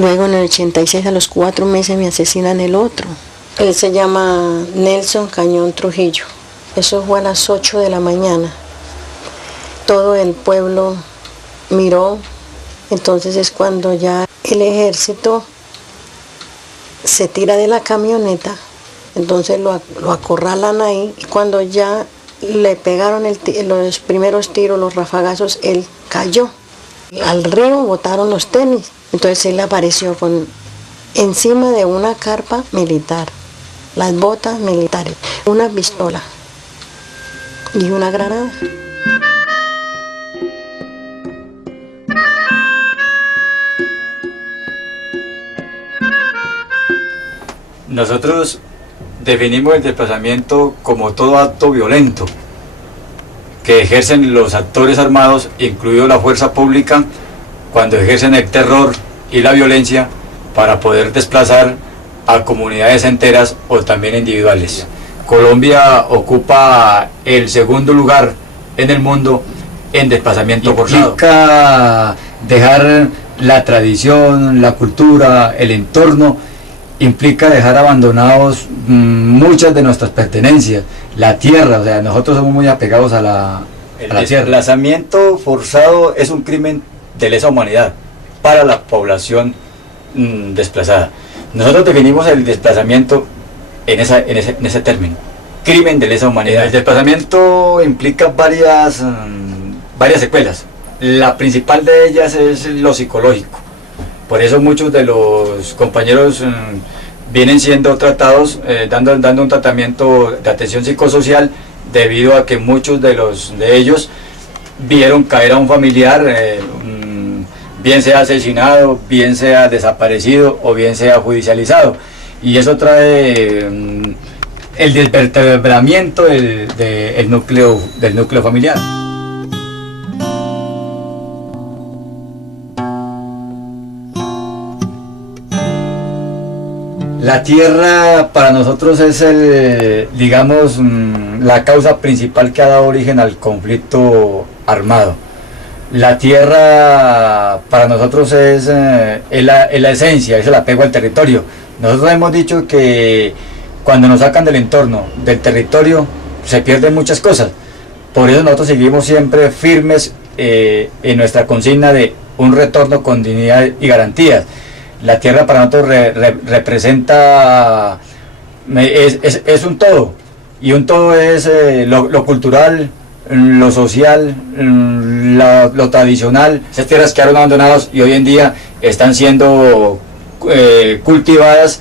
Luego en el 86, a los 4 meses, me asesinan el otro. Él se llama Nelson Cañón Trujillo. Eso fue a las 8 de la mañana. Todo el pueblo miró. Entonces es cuando ya el ejército se tira de la camioneta. Entonces lo acorralan ahí. Y cuando ya le pegaron los primeros tiros, los rafagazos, él cayó. Al río botaron los tenis. Entonces él apareció encima de una carpa militar, las botas militares, una pistola y una granada. Nosotros definimos el desplazamiento como todo acto violento que ejercen los actores armados, incluido la fuerza pública, cuando ejercen el terror y la violencia para poder desplazar a comunidades enteras o también individuales. Colombia ocupa el segundo lugar en el mundo en desplazamiento forzado. Implica dejar la tradición, la cultura, el entorno, implica dejar abandonados muchas de nuestras pertenencias, la tierra, o sea, nosotros somos muy apegados a la tierra. El desplazamiento forzado es un crimen de lesa humanidad para la población desplazada. Nosotros definimos el desplazamiento en ese término, crimen de lesa humanidad. El desplazamiento implica varias secuelas. La principal de ellas es lo psicológico. Por eso muchos de los compañeros vienen siendo tratados, dando un tratamiento de atención psicosocial, debido a que muchos de ellos vieron caer a un familiar, bien sea asesinado, bien sea desaparecido o bien sea judicializado. Y eso trae el desvertebramiento del núcleo familiar. La tierra para nosotros es la causa principal que ha dado origen al conflicto armado. La tierra para nosotros es la esencia, es el apego al territorio. Nosotros hemos dicho que cuando nos sacan del entorno, del territorio, se pierden muchas cosas. Por eso nosotros seguimos siempre firmes en nuestra consigna de un retorno con dignidad y garantías. La tierra para nosotros representa, es un todo, y un todo es lo cultural, lo social, lo tradicional. Esas tierras quedaron abandonadas y hoy en día están siendo cultivadas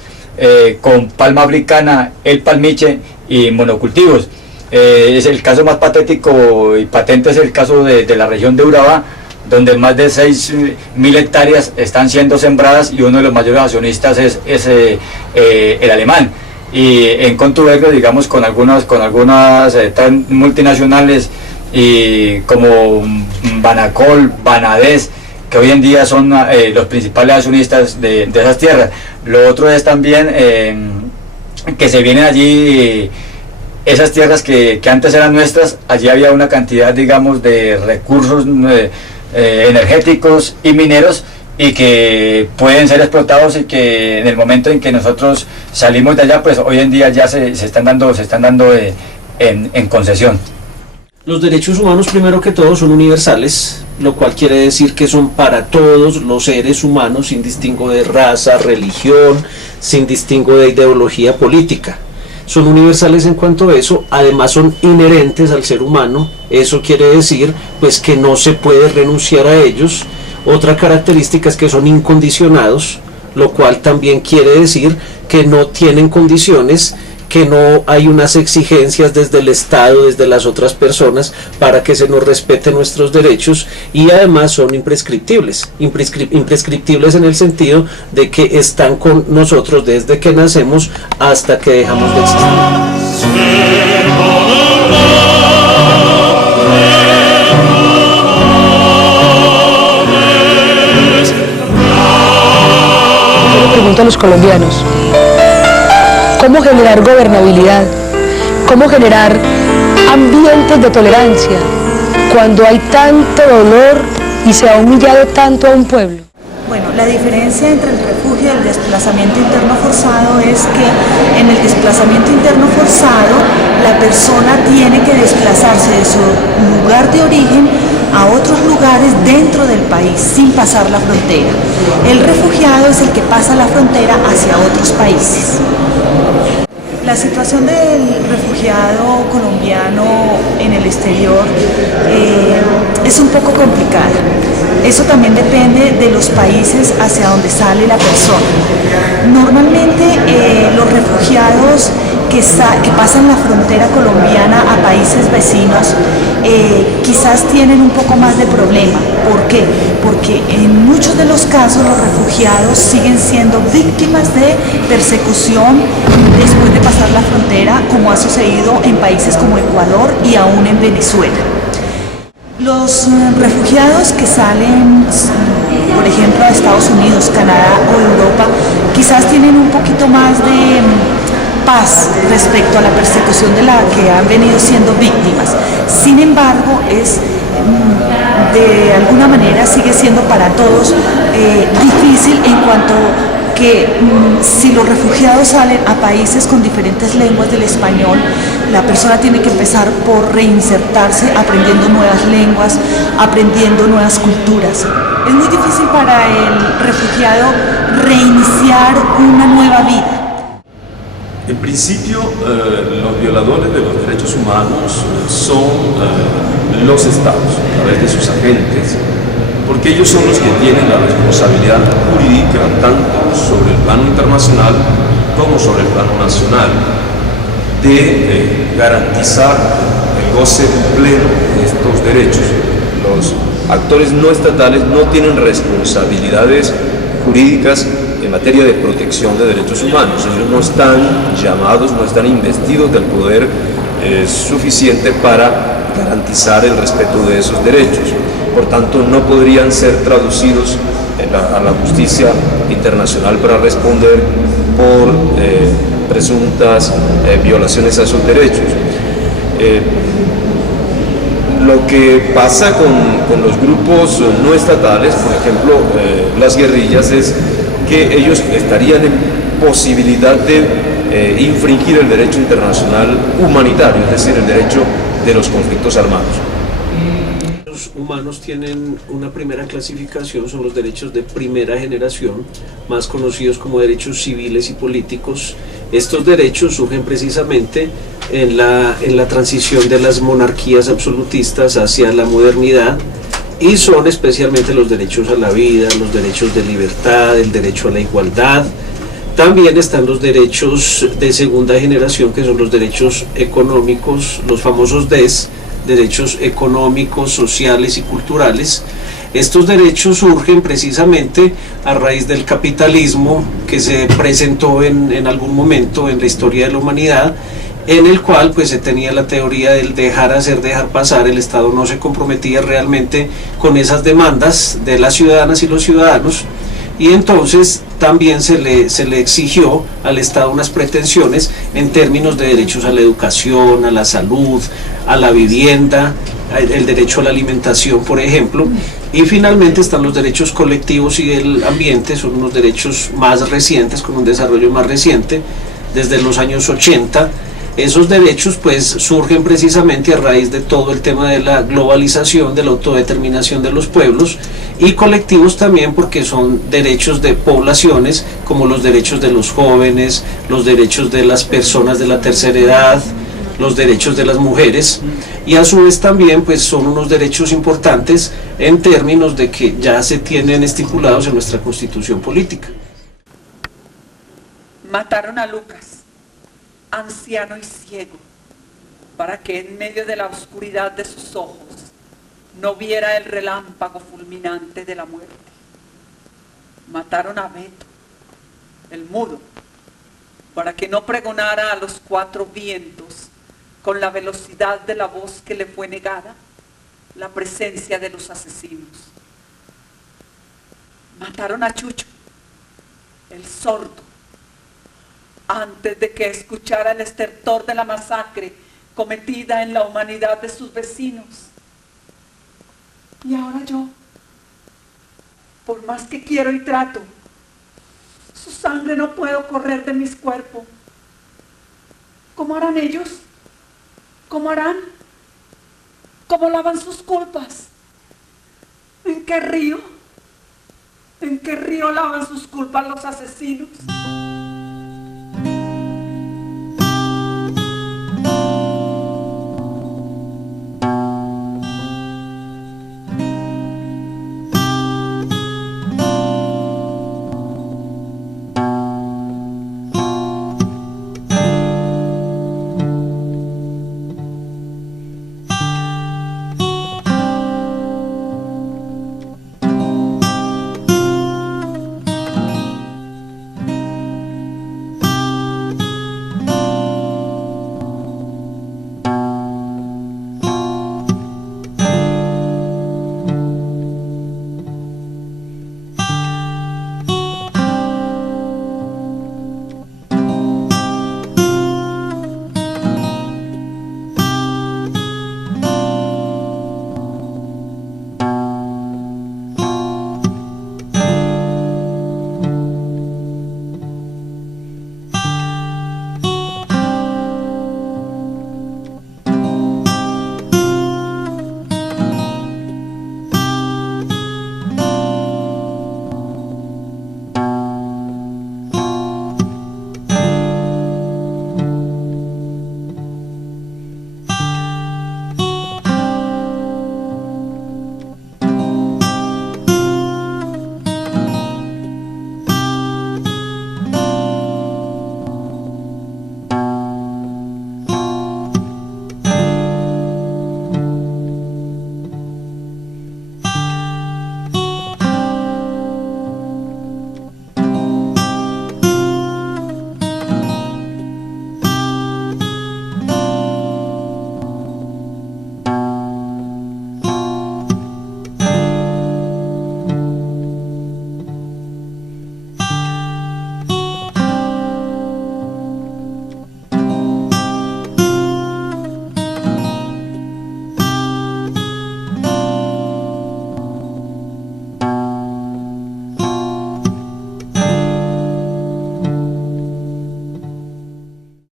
con palma africana, el palmiche y monocultivos. Es el caso más patético y patente, es el caso de la región de Urabá, donde más de 6.000 hectáreas están siendo sembradas y uno de los mayores accionistas es el alemán. Y en contubernio, digamos, con algunas multinacionales y como Banacol, Banades, que hoy en día son los principales accionistas de esas tierras. Lo otro es también que se vienen allí esas tierras que antes eran nuestras. Allí había una cantidad, digamos, de recursos energéticos y mineros, y que pueden ser explotados, y que en el momento en que nosotros salimos de allá, pues hoy en día ya se están dando en concesión. Los derechos humanos, primero que todo, son universales, lo cual quiere decir que son para todos los seres humanos, sin distingo de raza, religión, sin distingo de ideología política. Son universales en cuanto a eso, además son inherentes al ser humano. Eso quiere decir pues que no se puede renunciar a ellos. Otra característica es que son incondicionados, lo cual también quiere decir que no tienen condiciones, que no hay unas exigencias desde el Estado, desde las otras personas, para que se nos respeten nuestros derechos, y además son imprescriptibles. Imprescriptibles en el sentido de que están con nosotros desde que nacemos hasta que dejamos de existir. Yo le pregunto a los colombianos: ¿cómo generar gobernabilidad? ¿Cómo generar ambientes de tolerancia cuando hay tanto dolor y se ha humillado tanto a un pueblo? Bueno, la diferencia entre el refugio y el desplazamiento interno forzado es que en el desplazamiento interno forzado la persona tiene que desplazarse de su lugar de origen a otros lugares dentro del país sin pasar la frontera. El refugiado es el que pasa la frontera hacia otros países. La situación del refugiado colombiano en el exterior es un poco complicada. Eso también depende de los países hacia donde sale la persona. Normalmente los refugiados que pasan la frontera colombiana a países vecinos quizás tienen un poco más de problema. ¿Por qué? Porque en muchos de los casos los refugiados siguen siendo víctimas de persecución después de pasar la frontera, como ha sucedido en países como Ecuador y aún en Venezuela. Los refugiados que salen, por ejemplo, a Estados Unidos, Canadá o Europa, quizás tienen un poquito más de paz respecto a la persecución de la que han venido siendo víctimas. Sin embargo, de alguna manera sigue siendo para todos difícil en cuanto que si los refugiados salen a países con diferentes lenguas del español, la persona tiene que empezar por reinsertarse aprendiendo nuevas lenguas, aprendiendo nuevas culturas. Es muy difícil para el refugiado reiniciar una nueva vida. En principio, los violadores de los derechos humanos son los estados, a través de sus agentes, porque ellos son los que tienen la responsabilidad jurídica tanto sobre el plano internacional como sobre el plano nacional de garantizar el goce pleno de estos derechos. Los actores no estatales no tienen responsabilidades jurídicas en materia de protección de derechos humanos. Ellos no están llamados, no están investidos del poder suficiente para garantizar el respeto de esos derechos. Por tanto, no podrían ser traducidos a la justicia internacional para responder por presuntas violaciones a esos derechos. Lo que pasa con los grupos no estatales, por ejemplo, las guerrillas, es que ellos estarían en posibilidad de infringir el derecho internacional humanitario, es decir, el derecho de los conflictos armados. Los humanos tienen una primera clasificación, son los derechos de primera generación, más conocidos como derechos civiles y políticos. Estos derechos surgen precisamente en la transición de las monarquías absolutistas hacia la modernidad, y son especialmente los derechos a la vida, los derechos de libertad, el derecho a la igualdad. También están los derechos de segunda generación, que son los derechos económicos, los famosos derechos económicos, sociales y culturales. Estos derechos surgen precisamente a raíz del capitalismo que se presentó en algún momento en la historia de la humanidad, en el cual pues se tenía la teoría del dejar hacer, dejar pasar. El Estado no se comprometía realmente con esas demandas de las ciudadanas y los ciudadanos, y entonces también se le exigió al Estado unas pretensiones en términos de derechos a la educación, a la salud, a la vivienda, el derecho a la alimentación, por ejemplo. Y finalmente están los derechos colectivos y el ambiente, son unos derechos más recientes, con un desarrollo más reciente, desde los años 80. Esos derechos pues surgen precisamente a raíz de todo el tema de la globalización, de la autodeterminación de los pueblos, y colectivos también porque son derechos de poblaciones, como los derechos de los jóvenes, los derechos de las personas de la tercera edad, los derechos de las mujeres, y a su vez también pues son unos derechos importantes en términos de que ya se tienen estipulados en nuestra Constitución política. Mataron a Lucas, anciano y ciego, para que en medio de la oscuridad de sus ojos no viera el relámpago fulminante de la muerte. Mataron a Beto, el mudo, para que no pregonara a los cuatro vientos, con la velocidad de la voz que le fue negada, la presencia de los asesinos. Mataron a Chucho, el sordo, antes de que escuchara el estertor de la masacre cometida en la humanidad de sus vecinos. Y ahora yo, Por más que quiero y trato, su sangre no puedo correr de mis cuerpos. ¿Cómo harán ellos? ¿Cómo harán? ¿Cómo lavan sus culpas? ¿En qué río? ¿En qué río lavan sus culpas los asesinos?